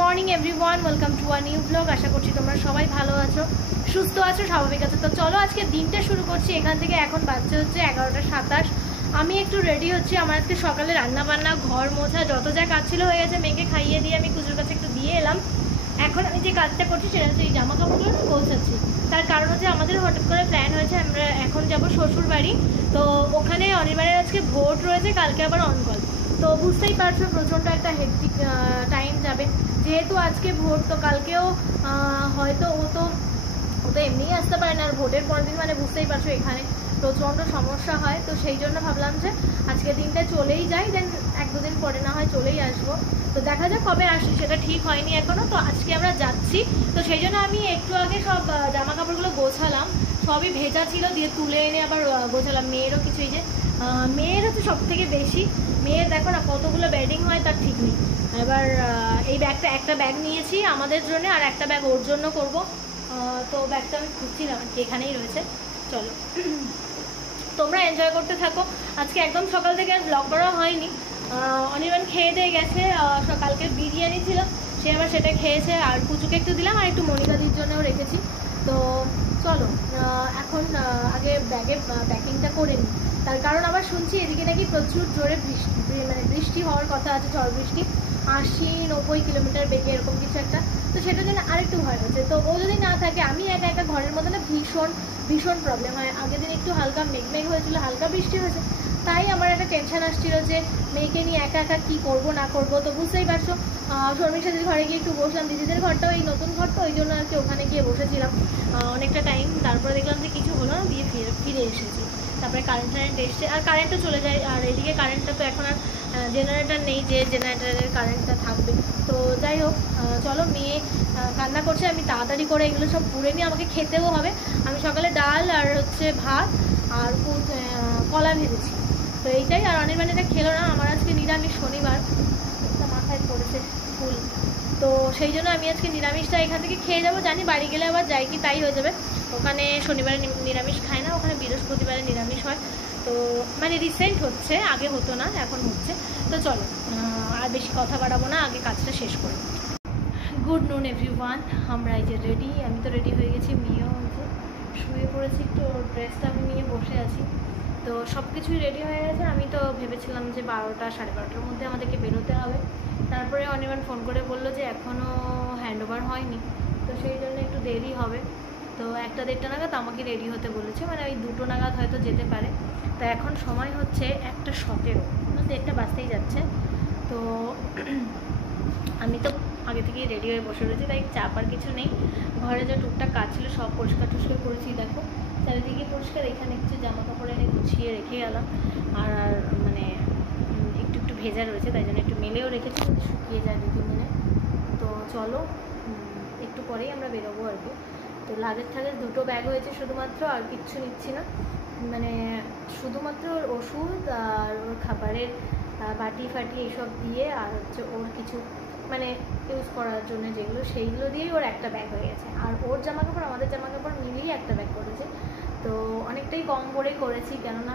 Morning everyone, welcome to a new blog. আশা করছি তোমরা সবাই ভালো আছো, সুস্থ আছো, স্বাভাবিক আছো। তো চলো আজকে দিনটা শুরু করছি এখান থেকে। এখন বাজছে হচ্ছে 11টা 27। আমি একটু রেডি হচ্ছি। আমার আজকে সকালে রান্না বান্না, ঘর মোছা, যত যা কাজ ছিল হয়ে গেছে। মেয়েকে খাইয়ে দিয়ে আমি কুচুর কাছে একটু দিয়ে এলাম। এখন আমি যে কাজটা করছি সেটা হচ্ছে এই জামা কাপড়গুলো না পৌঁছাচ্ছি। তার কারণ হচ্ছে আমাদের হঠাৎ করে প্ল্যান হয়েছে আমরা এখন যাব শ্বশুর বাড়ি। তো ওখানে অনির্বাণের আজকে ভোট রয়েছে, কালকে আবার অনকল। তো বুঝতেই পারছো প্রচণ্ড একটা হেক্টিক টাইম যাবে। যেহেতু আজকে ভোট, তো কালকেও হয়তো ও তো এমনিই আসতে পারে না। আর ভোটের পরের দিন মানে বুঝতেই পারছো এখানে প্রচণ্ড সমস্যা হয়। তো সেই জন্য ভাবলাম যে আজকে দিনটা চলেই যাই, দেন 1-2 দিন পরে না হয় চলেই আসবো। তো দেখা যাক কবে আসি, সেটা ঠিক হয়নি এখনও। তো আজকে আমরা যাচ্ছি। তো সেই জন্য আমি একটু আগে সব জামা কাপড়গুলো গোছালাম। সবই ভেজা ছিল, দিয়ে তুলে এনে আবার গোছালাম। মেয়েরও কিছু, এই যে মেয়ের হচ্ছে সব থেকে বেশি, মেয়ের দেখো না কতগুলো ব্যাডিং হয় তার ঠিক নেই। এবার এই ব্যাগটা, একটা ব্যাগ নিয়েছি আমাদের জন্য আর একটা ব্যাগ ওর জন্য করব। তো ব্যাগটা আমি খুঁজছিলাম, এখানেই রয়েছে। চলো তোমরা এনজয় করতে থাকো। আজকে একদম সকাল থেকে আর ব্লগ করা হয়নি। অনির্বাণ খেয়ে দিয়ে গেছে, কালকে বিরিয়ানি ছিল, সে আবার সেটা খেয়েছে। আর কুচুকে একটু দিলাম, আর একটু মনিকাদির জন্যও রেখেছি। তো চলো এখন আগে ব্যাগের প্যাকিংটা করে নিই। তার কারণ আবার শুনছি এদিকে নাকি প্রচুর জোরে বৃষ্টি হওয়ার কথা আছে, ঝড় বৃষ্টি 80-90 কিলোমিটার বেগে, এরকম কিছু একটা। তো সেটার জন্য আরেকটু ভয় হচ্ছে। তো ও যদি না থাকে, আমি একা একা ঘরের মধ্যে না ভীষণ প্রবলেম হয়। আগের দিন একটু হালকা মেঘ হয়েছিল, হালকা বৃষ্টি হয়েছে, তাই আমার একটা টেনশন আসছিল যে মেয়েকে নিয়ে একা একা কী করবো না করবো। তো বুঝতেই পারছো, শর্মির সাথে ঘরে গিয়ে একটু বসলাম। দিদিদের ঘরটাও এই নতুন ঘর, তো ওই জন্য আর কি ওখানে গিয়ে বসেছিলাম অনেকটা টাইম। তারপরে দেখলাম যে কিছু হলো না, দিয়ে ফিরে এসেছি। তারপরে কারেন্ট এসছে, আর কারেন্টও চলে যায়। আর এদিকে কারেন্টটা তো এখন আর জেনারেটার নেই যে জেনারেটারের কারেন্টটা থাকবে। তো যাই হোক, চলো মেয়ে কান্না করছে, আমি তাড়াতাড়ি করে এগুলো সব পুড়ে নিয়ে আমাকে খেতেও হবে। আমি সকালে ডাল আর হচ্ছে ভাত আর কলা ভেজেছি, তো এইটাই। আর অনির্বাণ এটা খেলো না, আমার আজকে নিরামিষ, শনিবার, মাথায় পড়েছে ফুল। তো সেই জন্য আমি আজকে নিরামিষটা এখান থেকে খেয়ে যাবো। জানি বাড়ি গেলে আবার যাই কি তাই হয়ে যাবে। ওখানে শনিবারে নিরামিষ খায় না, ওখানে বৃহস্পতিবারে নিরামিষ হয়। তো মানে রিসেন্ট হচ্ছে, আগে হতো না, এখন হচ্ছে। তো চলো আর বেশি কথা বাড়াবো না, আগে কাজটা শেষ করি। গুড নুন এভরিওয়ান, আমরা এই যে রেডি। আমি তো রেডি হয়ে গেছি, মেয়েও হচ্ছে শুয়ে পড়েছি। তো ড্রেসটা আমি নিয়ে বসে আছি। তো সব কিছুই রেডি হয়ে গেছে। আমি তো ভেবেছিলাম যে 12টা-12:30টার মধ্যে আমাদেরকে বেরোতে হবে। তারপরে অনির্বাণ ফোন করে বললো যে এখনও হ্যান্ডওভার হয়নি, তো সেই জন্য একটু দেরি হবে। তো 1টা-1:30 নাগাদ আমাকে রেডি হতে বলেছে, মানে ওই 2টো নাগাদ হয়তো যেতে পারে। তো এখন সময় হচ্ছে 1:17, 1:30 বাজতেই যাচ্ছে। তো আমি তো আগে থেকেই রেডি হয়ে বসে রয়েছি, তাই চাপ আর কিছু নেই। ঘরে যা টুকটাক কাজ ছিল সব পরিষ্কার করেছি। দেখো চারিদিকে পরিষ্কার। এখানে কিছু জামা কাপড় এনে গুছিয়ে রেখে গেলাম। আর মানে একটু ভেজা রয়েছে, তাই জন্য একটু মেলেও রেখেছি, যদি শুকিয়ে যায় 2-3 দিনে। তো চলো একটু পরেই আমরা বেরোবো আর কি। তো লাগেজ 2টো ব্যাগ হয়েছে শুধুমাত্র, আর কিচ্ছু নিচ্ছি না। মানে শুধুমাত্র ওর ওষুধ আর ওর খাবারের বাটি ফাটি এইসব দিয়ে, আর হচ্ছে ওর কিছু মানে ইউজ করার জন্য যেগুলো, সেইগুলো দিয়েই ওর একটা ব্যাগ হয়ে গেছে। আর ওর জামাকাপড় আমাদের জামাকাপড় মিলিয়ে একটা ব্যাগ করেছে। তো অনেকটাই কম করে করেছি, কেননা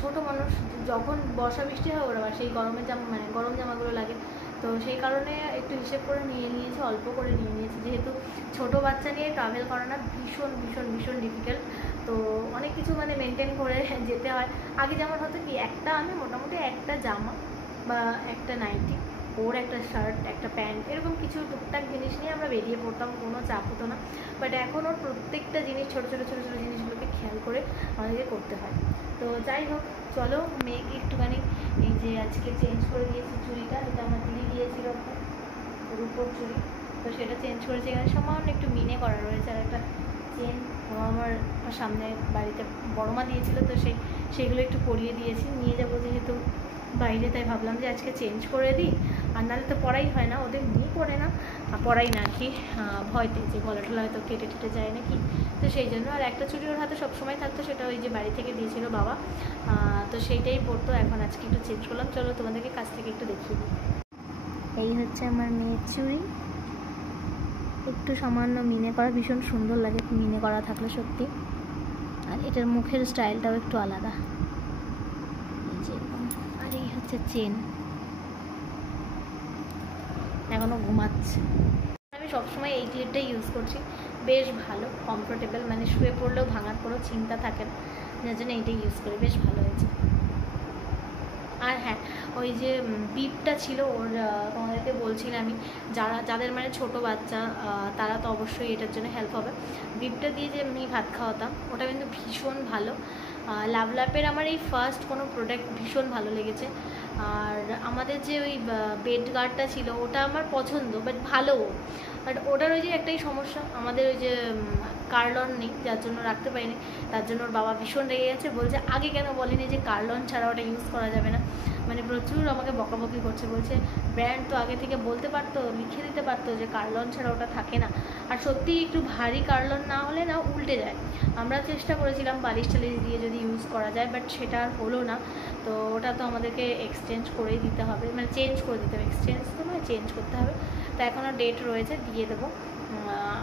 ছোটো মানুষ, যখন বর্ষা বৃষ্টি হয় ওর আবার সেই গরম জামাগুলো লাগে। তো সেই কারণে একটু হিসেব করে নিয়ে নিয়েছি, অল্প করে নিয়ে নিয়েছি। যেহেতু ছোটো বাচ্চা নিয়ে ট্রাভেল করা না ভীষণ ডিফিকাল্ট। তো অনেক কিছু মানে মেনটেন করে যেতে হয়। আগে যেমন হতো কি, আমি মোটামুটি একটা জামা বা একটা নাইটি, ওর একটা শার্ট, একটা প্যান্ট, এরকম কিছু টুকটাক জিনিস নিয়ে আমরা বেরিয়ে পড়তাম, কোনো চাপ হতো না। বাট এখন ওর প্রত্যেকটা জিনিস, ছোটো জিনিসগুলোকে খেয়াল করে আমাদেরকে করতে হয়। তো যাই হোক, চলো মেয়েকে একটুখানি, এই যে আজকে চেঞ্জ করে দিয়েছি চুড়িটা, যেটা আমার দিদি দিয়েছিল রূপোর চুড়ি, তো সেটা চেঞ্জ করেছি। এখানে সামান্য একটু মিনে করা রয়েছে, আর একটা চেন আমার সামনে বাড়িতে বড়মা দিয়েছিল, তো সেইগুলো একটু পরিয়ে দিয়েছি। নিয়ে যাবো যেহেতু বাইরে, তাই ভাবলাম যে আজকে চেঞ্জ করে দিই। আর নাহলে তো পড়াই হয় না, ওদের নিয়ে পড়ে না, পড়াই না আর কি, ভয়তে যে গলা টলা হয়তো কেটে যায় নাকি। তো সেই জন্য। আর একটা চুড়ি ওর হাতে সবসময় থাকতো, সেটা ওই যে বাড়ি থেকে দিয়েছিল বাবা, তো সেইটাই পড়তো। এখন আজকে একটু চেঞ্জ করলাম। চলো তোমাদেরকে কাছ থেকে একটু দেখিয়ে দিই। এই হচ্ছে আমার মেয়ের চুড়ি, একটু সামান্য মিনে করা, ভীষণ সুন্দর লাগে মিনে করা থাকলে সত্যি। আর এটার মুখের স্টাইলটাও একটু আলাদা। আর এই হচ্ছে চেন, এখনও ঘুমাচ্ছে। আমি সবসময় এই টিপটাই ইউজ করছি, বেশ ভালো, কমফোর্টেবল, মানে শুয়ে পড়লেও ভাঙার কোনো চিন্তা থাকে না, যার জন্য এইটাই ইউজ করি, বেশ ভালো হয়েছে। আর হ্যাঁ, ওই যে বিপটা ছিল ওর, তোমাদেরকে বলছিলাম আমি, যাদের মানে ছোট বাচ্চা তারা তো অবশ্যই এটার জন্য হেল্প হবে। বিপটা দিয়ে যে আমি ভাত খাওয়াতাম ওটা কিন্তু ভীষণ ভালো। লাভলাপের আমার এই ফার্স্ট কোনো প্রোডাক্ট ভীষণ ভালো লেগেছে। আর আমাদের যে ওই বেড গার্ডটা ছিল ওটা আমার পছন্দ, বাট ভালো, বাট ওটার ওই যে একটাই সমস্যা, আমাদের ওই যে কার্লন নেই, যার জন্য রাখতে পারিনি। তার জন্য ওর বাবা ভীষণ রেগে গেছে, বলছে আগে কেন বলেনি যে কার্লন ছাড়া ওটা ইউজ করা যাবে না, মানে প্রচুর আমাকে বকাবকি করছে, বলছে ব্র্যান্ড তো আগে থেকে বলতে পারতো, লিখে দিতে পারতো যে কার্লন ছাড়া ওটা থাকে না। আর সত্যিই একটু ভারী কার্লন না হলে না উল্টে যায়। আমরা চেষ্টা করেছিলাম বালিশ টালিশ দিয়ে যদি ইউজ করা যায়, বাট সেটা আর হলো না। তো ওটা তো আমাদেরকে এক্সচেঞ্জ করেই দিতে হবে, মানে চেঞ্জ করে দিতে হবে, এক্সচেঞ্জ তো নয়, চেঞ্জ করতে হবে। তো এখনও ডেট রয়েছে, দিয়ে দেবো।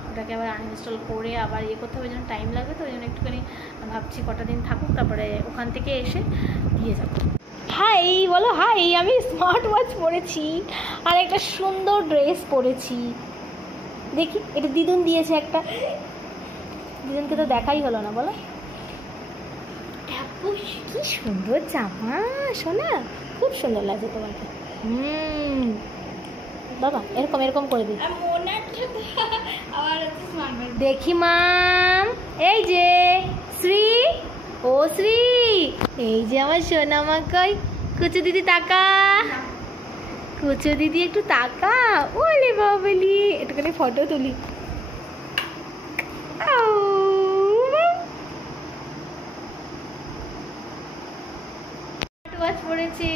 ওটাকে আবার আনইনস্টল করে আবার ইয়ে করতে হবে, ওই জন্য টাইম লাগবে, তো ওই জন্য একটুখানি ভাবছি কটা দিন থাকুক, তারপরে ওখান থেকে এসে দিয়ে যাবো। হাই বলো, হাই, আমি স্মার্ট ওয়াচ পরেছি আর একটা সুন্দর ড্রেস পরেছি। দেখি, এটা দিদুন দিয়েছে একটা, দিদুনকে তো দেখাই হলো না, বলো কি সুন্দর জামা সোনা, খুব সুন্দর লাগছে তোমাকে। বাবা এরকম এরকম করে দিই, দেখি মাম, এই যে শ্রী, ও শ্রী, এই যে আমার সোনা মা, কই কুচু দিদি তাকা, কুচু দিদি একটু তাকা, ওলে বাবলি, একটুখানি ফটো তুলি। ওয়াচ পড়েছে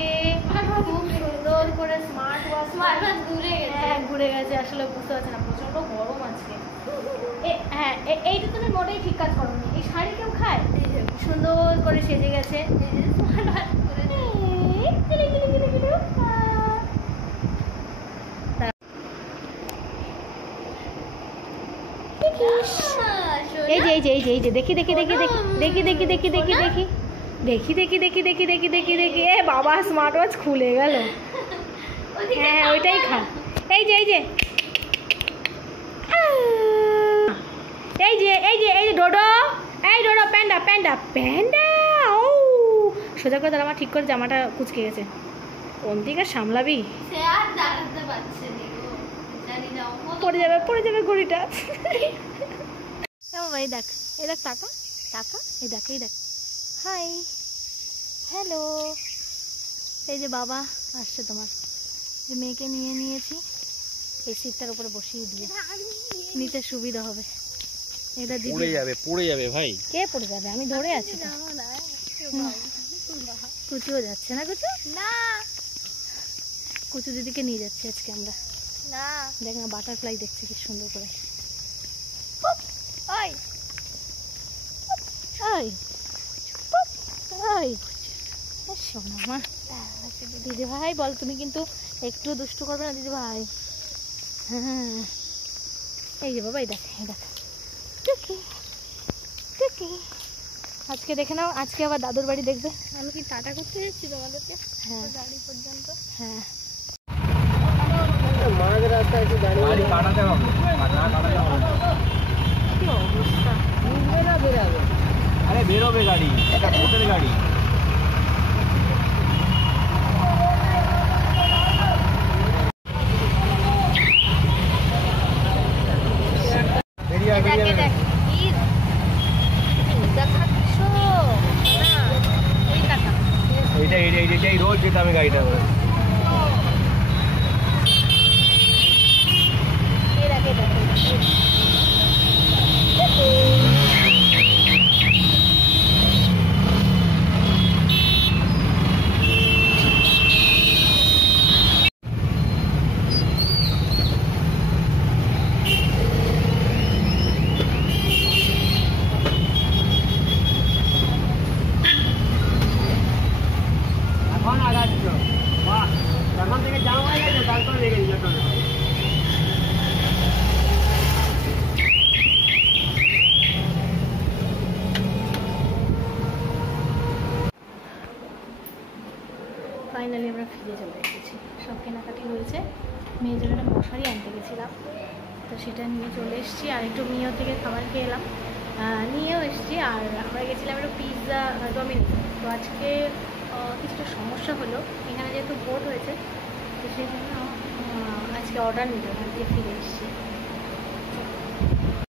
খুব সুন্দর করে, স্মার্ট ওয়াচ ঘুরে গেছে, আসলে বুঝতে পারছে না, প্রচন্ড গরম আজকে। হ্যাঁ, এইটা তুমি মোটেই ঠিক কাজ করো নি, এই শাড়ি কেউ খায়? সুন্দর করে সেজে গেছে, এই যে এই যে এই যে এই যে দেখি দেখি দেখি দেখি দেখি দেখি দেখি দেখি দেখি দেখি দেখি দেখি দেখি দেখি দেখি দেখি, এ বাবা স্মার্ট ওয়াচ খুলে গেল। হ্যাঁ ওইটাই খা, এই যে এই যে এই যে এই যে এই যে ডোডো, এই ডোডো, প্যান্ডা প্যান্ডা প্যান্ডা, ও সোজা করে দাঁড়া, আমার ঠিক করে জামাটা কুচকে গেছে, কোন দিকে সামলাবি, পড়ে যাবে পড়ে যাবে ঘড়িটা। ভাই দেখ, এই দেখ টাকা টাকা, এই দেখ এই দেখ, হাই হ্যালো, এই যে বাবা আসছে তোমার, যে মেয়েকে নিয়ে নিয়েছি, এই সিটটার উপরে বসিয়ে দিয়ে নিতে সুবিধা হবে। এটা পড়ে যাবে, পড়ে যাবে ভাই, কে পড়ে যাবে, আমি ধরে আছি। কুচুও যাচ্ছে না, কুচু না, কুচু দিদিকে নিয়ে যাচ্ছি আজকে আমরা, না দেখ না বাটারফ্লাই দেখছি কি সুন্দর করে, ওই ওই ওই শোনো মা, দিদি ভাই বল, তুমি কিন্তু একটু দুষ্টু করবে না দিদি ভাই। হ্যাঁ এই যে বাবা, এই দেখ এই দেখ, আজকে দেখে নাও, আজকে আবার দাদুর বাড়ি দেখবে। আমি কি টাটা করতে যাচ্ছি তোমাদেরকে? হ্যাঁ গাড়ি পর্যন্ত। হ্যাঁ কি অবস্থা, আরে বেরোবে গাড়ি, এটা ভোটের গাড়ি। এইটাই রোজ যেটা আমি গাড়িটা করে ফাইনালি আমরা ফিরে চলে এসেছি, সব কেনাকাটি হয়েছে, মেয়ের জন্য একটা মশারি আনতে গেছিলাম, তো সেটা নিয়ে চলে এসেছি। আর একটু মিও থেকে খাবার খেয়ে এলাম, নিয়েও এসেছি। আর আমরা গেছিলাম একটু পিৎজা ডমিনোস। তো আজকে কিছুটা সমস্যা হলো, এখানে যেহেতু ভোট হয়েছে তো সেই জন্য আজকে অর্ডার নিতে আজকে ফিরে এসেছি।